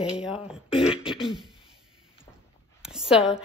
Okay, y'all. So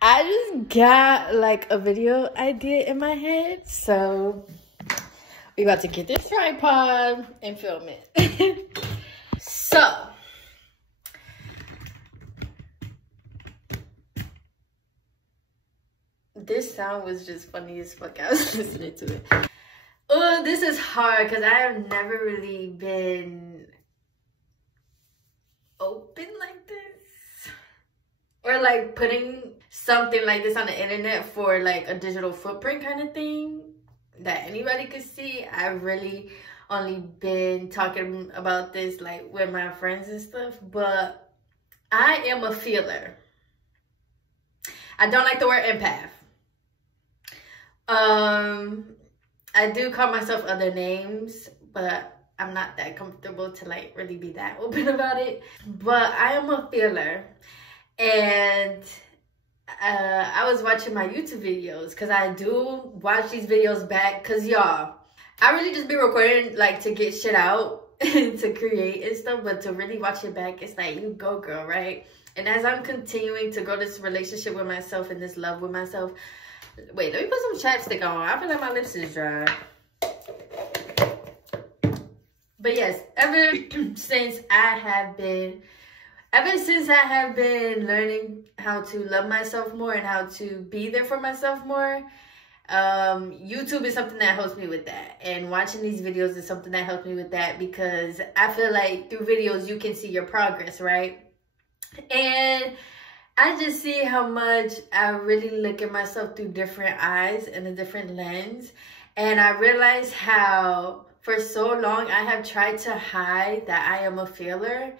I just got like a video idea in my head. So we about to get this tripod and film it. So this sound was just funny as fuck. I was listening to it. Oh, this is hard because I have never really been open like this, or like putting something like this on the internet for like a digital footprint kind of thing that anybody could see. I've really only been talking about this like with my friends and stuff, but I am a feeler. I don't like the word empath. I do call myself other names, but I'm not that comfortable to like really be that open about it. But I am a feeler. And I was watching my YouTube videos, because I do watch these videos back, because y'all, I really just be recording like to get shit out and to create and stuff, but to really watch it back, it's like, you go girl, right? And as I'm continuing to grow this relationship with myself and this love with myself, wait, let me put some chapstick on. I feel like my lips is dry. But yes, ever since I have been learning how to love myself more and how to be there for myself more, YouTube is something that helps me with that. And watching these videos is something that helps me with that, because I feel like through videos you can see your progress, right? And I just see how much I really look at myself through different eyes and a different lens. And I realize how for so long I have tried to hide that I am a feeler.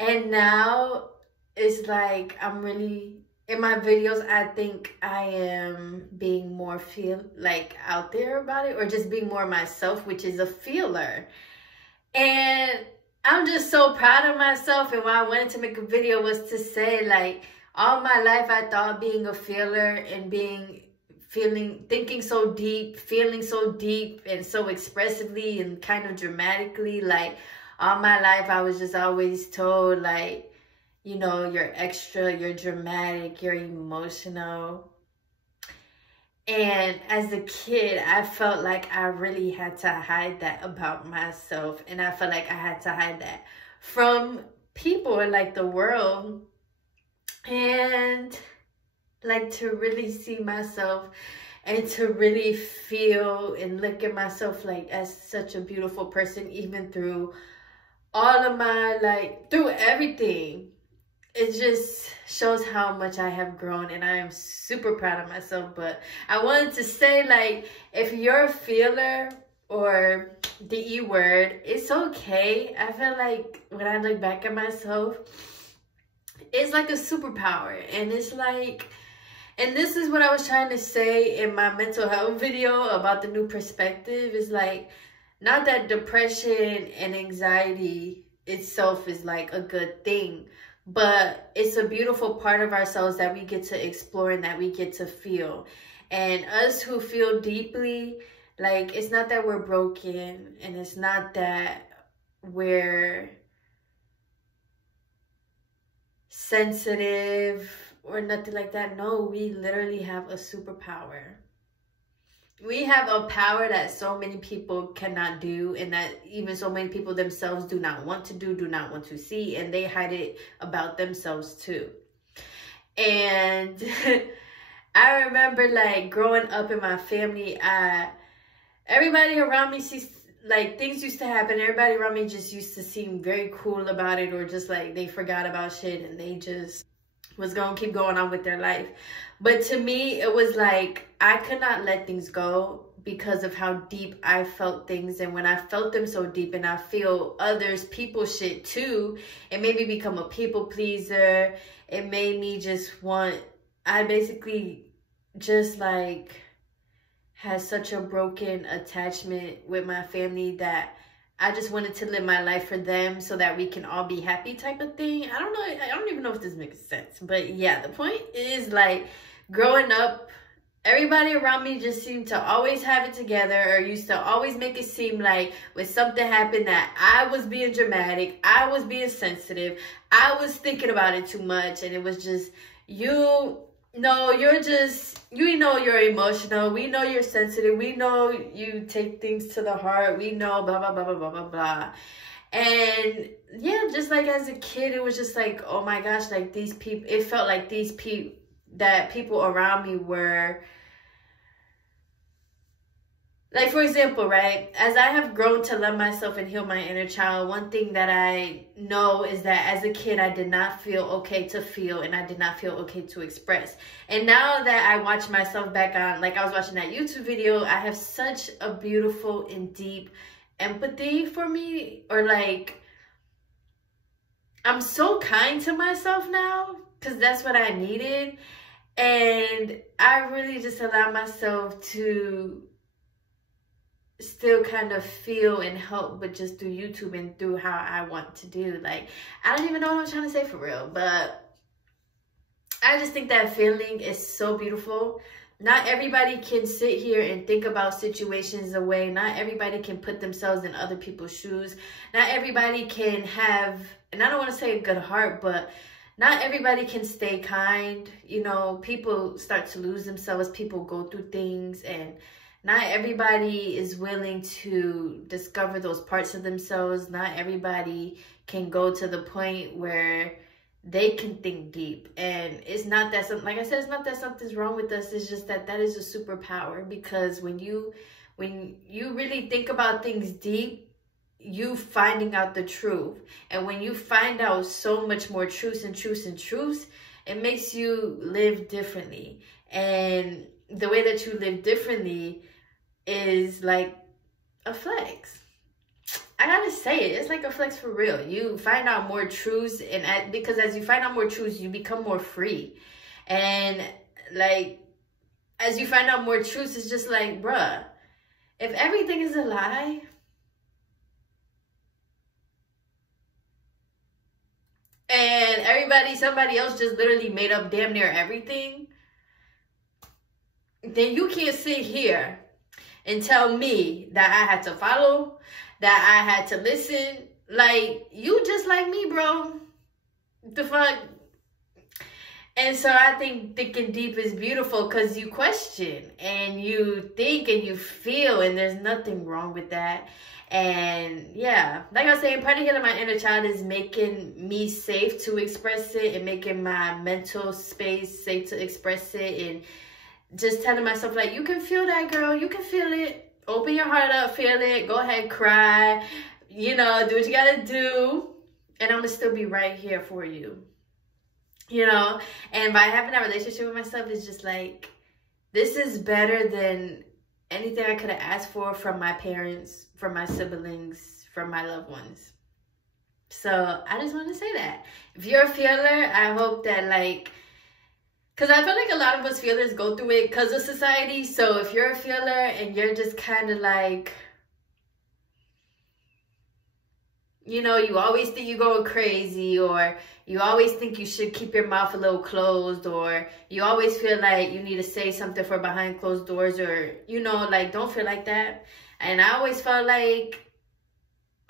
And now it's like I'm really, in my videos, I think I am being more out there about it, or just being more myself, which is a feeler. And I'm just so proud of myself. And why I wanted to make a video was to say, like, all my life I thought being a feeler and thinking so deep, feeling so deep and so expressively and kind of dramatically, like all my life I was just always told, like, you know, you're extra, you're dramatic, you're emotional. And as a kid, I felt like I really had to hide that about myself. And I felt like I had to hide that from people or like the world. And like to really see myself and to really feel and look at myself like as such a beautiful person, even through all of my, like, through everything. It just shows how much I have grown, and I am super proud of myself. But I wanted to say, like, if you're a feeler or the E word, it's okay. I feel like when I look back at myself, it's like a superpower. And it's like, and this is what I was trying to say in my mental health video about the new perspective, is like, not that depression and anxiety itself is like a good thing, but it's a beautiful part of ourselves that we get to explore and that we get to feel. And us who feel deeply, like, it's not that we're broken, and it's not that we're sensitive or nothing like that. No, we literally have a superpower. We have a power that so many people cannot do, and that even so many people themselves do not want to do, do not want to see, and they hide it about themselves too. And I remember, like, growing up in my family, everybody around me sees, like, things used to happen. Everybody around me just used to seem very cool about it, or just like they forgot about shit and they just was gonna keep going on with their life. But to me, it was like I could not let things go because of how deep I felt things. And when I felt them so deep, and I feel others people shit too, it made me become a people pleaser. It made me just I basically just like had such a broken attachment with my family that I just wanted to live my life for them so that we can all be happy type of thing. I don't even know if this makes sense. But yeah, the point is, like, growing up everybody around me just seemed to always have it together, or used to always make it seem like when something happened that I was being dramatic, I was being sensitive, I was thinking about it too much, and it was just, you're just, we know you're emotional, we know you're sensitive, we know you take things to the heart, we know blah, blah, blah, blah, blah, blah, blah. And yeah, just like as a kid, it was just like, oh my gosh, like these people, it felt like these people, that people around me were, like, for example, right, as I have grown to love myself and heal my inner child, one thing that I know is that as a kid, I did not feel okay to feel, and I did not feel okay to express. And now that I watch myself back on, like I was watching that YouTube video, I have such a beautiful and deep empathy for me, or like, I'm so kind to myself now, because that's what I needed. And I really just allow myself to still kind of feel and help, but just through YouTube and through how I want to do. Like, I don't even know what I'm trying to say for real, but I just think that feeling is so beautiful. Not everybody can sit here and think about situations away. Not everybody can put themselves in other people's shoes. Not everybody can have, and I don't want to say a good heart, but not everybody can stay kind. You know, people start to lose themselves. People go through things, and not everybody is willing to discover those parts of themselves. Not everybody can go to the point where they can think deep. And it's not that something, like I said, it's not that something's wrong with us. It's just that that is a superpower, because when you really think about things deep, you finding out the truth. And when you find out so much more truths and truths and truths, it makes you live differently. And the way that you live differently is like a flex. I gotta say it, it's like a flex for real. You find out more truths, and because as you find out more truths, you become more free. And like, as you find out more truths, it's just like, bruh, if everything is a lie, and somebody else just literally made up damn near everything, then you can't sit here and tell me that I had to follow, that I had to listen. Like, you just like me, bro. The fuck? And so I think thinking deep is beautiful, because you question and you think and you feel, and there's nothing wrong with that. And yeah, like I was saying, part of healing my inner child is making me safe to express it, and making my mental space safe to express it, and just telling myself, like, you can feel that, girl. You can feel it. Open your heart up, feel it. Go ahead, cry. You know, do what you gotta do. And I'm gonna still be right here for you. You know? And by having that relationship with myself, it's just like, this is better than anything I could have asked for from my parents, from my siblings, from my loved ones. So I just want to say that. If you're a feeler, I hope that, like, because I feel like a lot of us feelers go through it because of society. So if you're a feeler and you're just kind of like, you know, you always think you're going crazy, or you always think you should keep your mouth a little closed, or you always feel like you need to say something for behind closed doors, or, you know, like, don't feel like that. And I always felt like,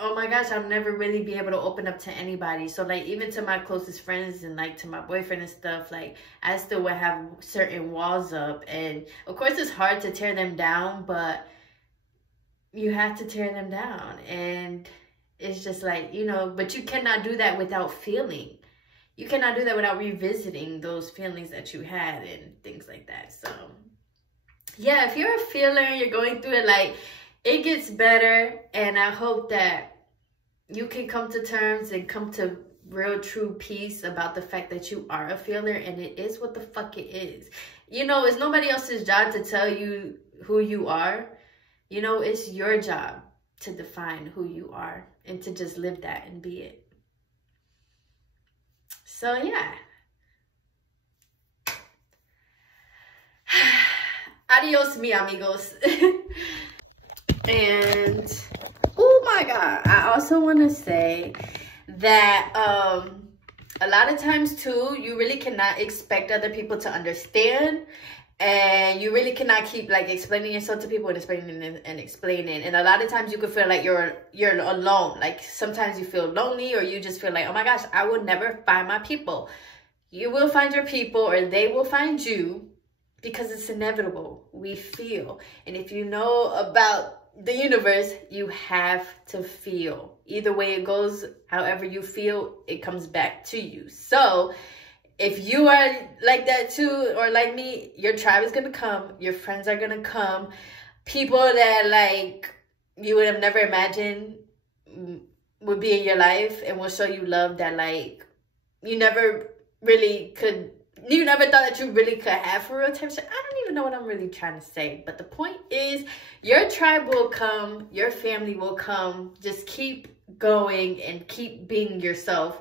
oh my gosh, I'll never really be able to open up to anybody. So, like, even to my closest friends and, like, to my boyfriend and stuff, like, I still would have certain walls up. And, of course, it's hard to tear them down, but you have to tear them down. And it's just like, you know, but you cannot do that without feeling. You cannot do that without revisiting those feelings that you had and things like that. So, yeah, if you're a feeler and you're going through it, like, it gets better. And I hope that you can come to terms and come to real true peace about the fact that you are a feeler, and it is what the fuck it is. You know, it's nobody else's job to tell you who you are. You know, it's your job to define who you are and to just live that and be it. So, yeah. Adios, mi amigos. And oh my God, I also want to say that a lot of times too, you really cannot expect other people to understand And you really cannot keep like explaining yourself to people and explaining. And a lot of times you could feel like you're alone. Like sometimes you feel lonely, or you just feel like, oh my gosh, I will never find my people. You will find your people, or they will find you, because it's inevitable. We feel. And if you know about the universe, you have to feel. Either way it goes, however you feel, it comes back to you. So if you are like that too, or like me, your tribe is going to come. Your friends are going to come. People that like you would have never imagined would be in your life and will show you love that like you never really could. You never thought that you really could have for real type shit. I don't even know what I'm really trying to say. But the point is, your tribe will come. Your family will come. Just keep going and keep being yourself.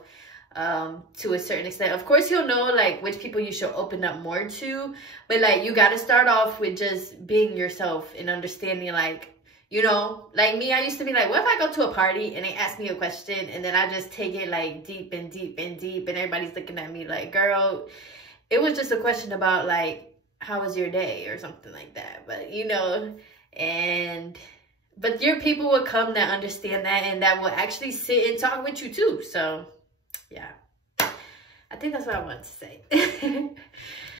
To a certain extent. Of course, you'll know like which people you should open up more to, but like you got to start off with just being yourself and understanding, like, you know, like me, I used to be like, what if I go to a party and they ask me a question and then I just take it like deep and deep and deep, and everybody's looking at me like, girl, it was just a question about like, how was your day or something like that. But you know, but your people will come that understand that and that will actually sit and talk with you too. So yeah, I think that's what I want to say.